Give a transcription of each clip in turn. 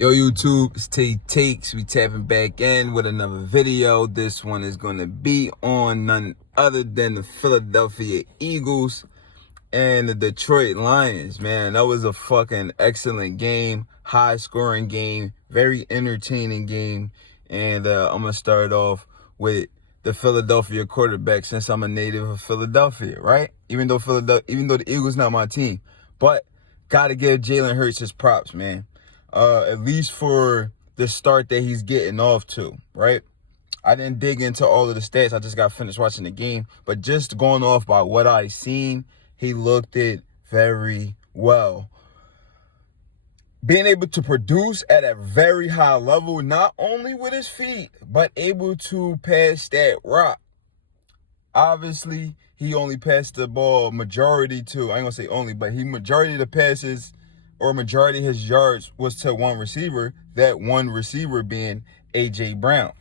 Yo, YouTube, it's Tay Takes. We tapping back in with another video. This one is going to be on none other than the Philadelphia Eagles and the Detroit Lions, man. That was a fucking excellent game, high-scoring game, very entertaining game. And I'm going to start off with the Philadelphia quarterback since I'm a native of Philadelphia, right? Even though the Eagles not my team. But got to give Jalen Hurts his props, man. At least for the start that he's getting off to, right? I didn't dig into all of the stats. I just got finished watching the game. But just going off by what I seen, he looked it very well. Being able to produce at a very high level, not only with his feet, but able to pass that rock. Obviously, he only passed the ball majority to, I ain't gonna say only, but majority of the passes or majority of his yards was to one receiver, that one receiver being A.J. Brown.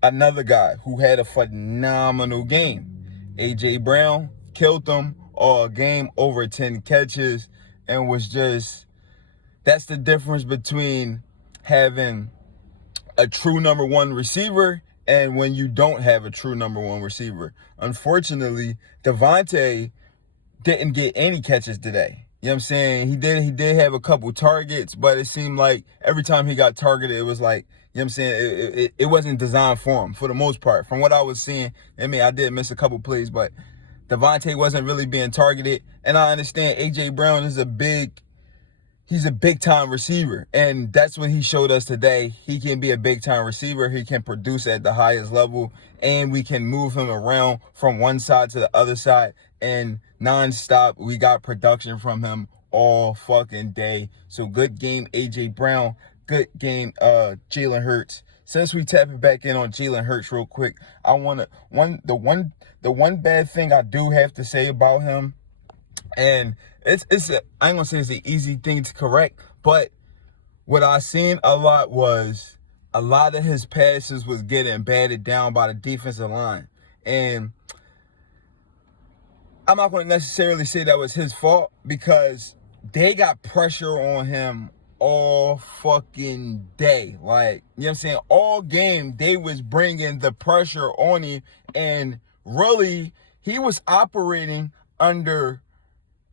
Another guy who had a phenomenal game. A.J. Brown killed them all game, over 10 catches, and was just, that's the difference between having a true number one receiver and when you don't have a true number one receiver. Unfortunately, Devontae didn't get any catches today. You know what I'm saying? He did have a couple targets, but it seemed like every time he got targeted, it was like, you know what I'm saying, it wasn't designed for him for the most part. From what I was seeing, I mean, I did miss a couple plays, but Devontae wasn't really being targeted. And I understand A.J. Brown is he's a big-time receiver, and that's what he showed us today. He can be a big-time receiver. He can produce at the highest level, and we can move him around from one side to the other side, and nonstop, we got production from him all fucking day. So good game, A.J. Brown. Good game, Jalen Hurts. Since we tap it back in on Jalen Hurts real quick, I want to, the one bad thing I do have to say about him, and I ain't gonna say it's an easy thing to correct, but what I seen a lot was a lot of his passes was getting batted down by the defensive line. And I'm not going to necessarily say that was his fault, because they got pressure on him all fucking day. Like, you know what I'm saying? All game, they was bringing the pressure on him, and really, he was operating under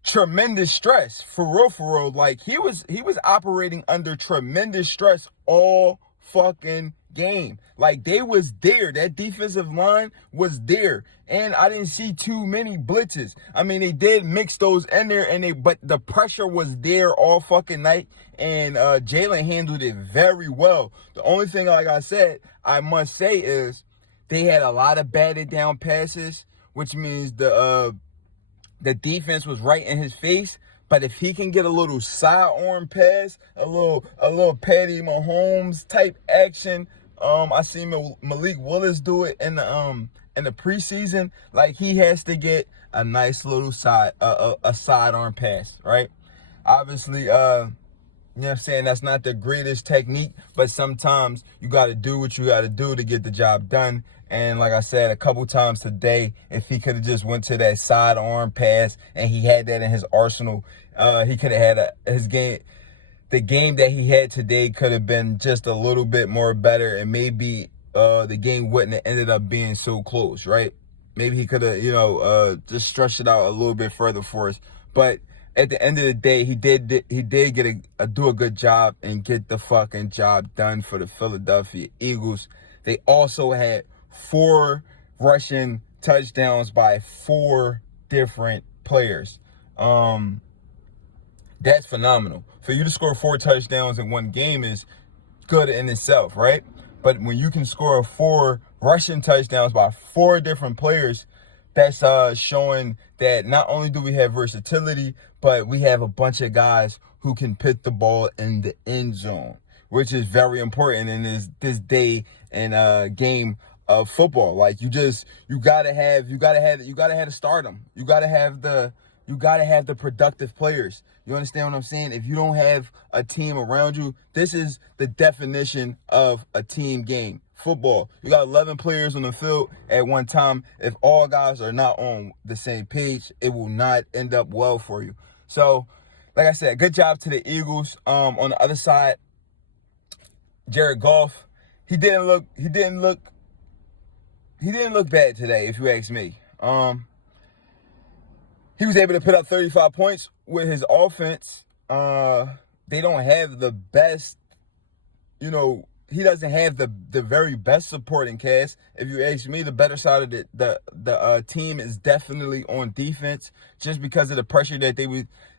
tremendous stress, for real. Like, he was operating under tremendous stress all fucking game. Like, they was there. That defensive line was there, and I didn't see too many blitzes. I mean, they did mix those in there, but the pressure was there all fucking night, and Jalen handled it very well. The only thing, like I said, I must say is they had a lot of batted down passes, which means the defense was right in his face. But if he can get a little sidearm pass, a little Patty Mahomes type action, I seen Malik Willis do it in the preseason. Like, he has to get a nice little sidearm pass, right? Obviously, you know what I'm saying, that's not the greatest technique, but sometimes you got to do what you got to do to get the job done. And like I said, a couple times today, if he could have just went to that sidearm pass and he had that in his arsenal, he could have had his game. The game that he had today could have been just a little bit more better, and maybe the game wouldn't have ended up being so close, right? Maybe he could have, just stretched it out a little bit further for us. But at the end of the day, he did do a good job and get the fucking job done for the Philadelphia Eagles. They also had 4 rushing touchdowns by 4 different players. That's phenomenal. For you to score 4 touchdowns in one game is good in itself, right? But when you can score 4 rushing touchdowns by 4 different players, that's showing that not only do we have versatility, but we have a bunch of guys who can put the ball in the end zone, which is very important in this day and game of football. Like, you gotta have to stardom. You gotta have the productive players. You understand what I'm saying? If you don't have a team around you, this is the definition of a team game. Football, you got 11 players on the field at one time. If all guys are not on the same page, it will not end up well for you. So like I said, good job to the Eagles. On the other side, Jared Goff, he didn't look bad today, if you ask me. He was able to put up 35 points with his offense. They don't have the best, he doesn't have the very best supporting cast. If you ask me, the better side of the team is definitely on defense, just because of the pressure that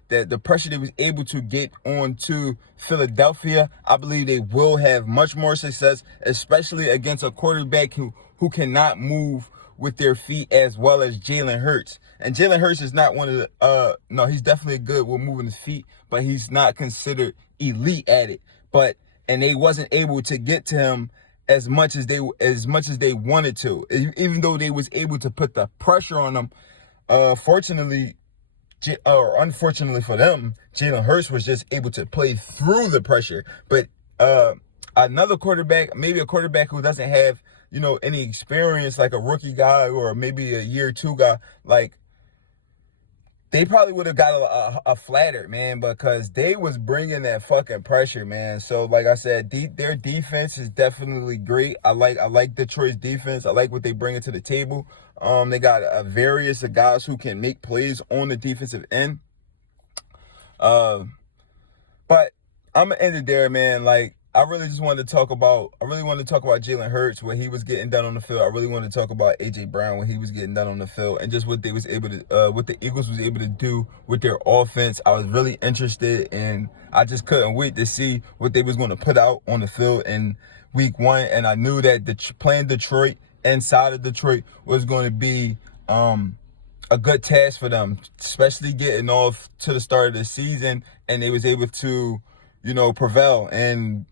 the pressure they was able to get onto Philadelphia. I believe they will have much more success, especially against a quarterback who cannot move with their feet as well as Jalen Hurts. And Jalen Hurts is not one of the no, he's definitely good with moving his feet, but he's not considered elite at it. And they wasn't able to get to him as much as they wanted to, even though they was able to put the pressure on him. Unfortunately for them, Jalen Hurts was just able to play through the pressure. But another quarterback, maybe a quarterback who doesn't have any experience, like a rookie guy or maybe a year two guy, like, they probably would have got a flattered, man, because they was bringing that fucking pressure, man. So, like I said, their defense is definitely great. I like Detroit's defense. I like what they bring to the table. They got a various of guys who can make plays on the defensive end. But I'm gonna end it there, man. Like, I really wanted to talk about Jalen Hurts, what he was getting done on the field. I really wanted to talk about AJ Brown when he was getting done on the field, and just what they was able to, what the Eagles was able to do with their offense. I was really interested, and I just couldn't wait to see what they was going to put out on the field in Week 1. And I knew that playing Detroit, inside of Detroit, was going to be a good task for them, especially getting off to the start of the season, and they was able to prevail and,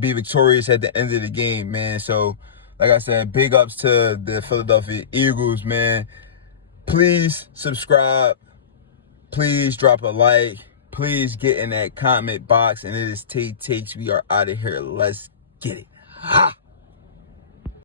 be victorious at the end of the game, man. So, like I said, big ups to the Philadelphia Eagles, man. Please subscribe. Please drop a like. Please get in that comment box. And it is Tate Takes. We are out of here. Let's get it. Ha!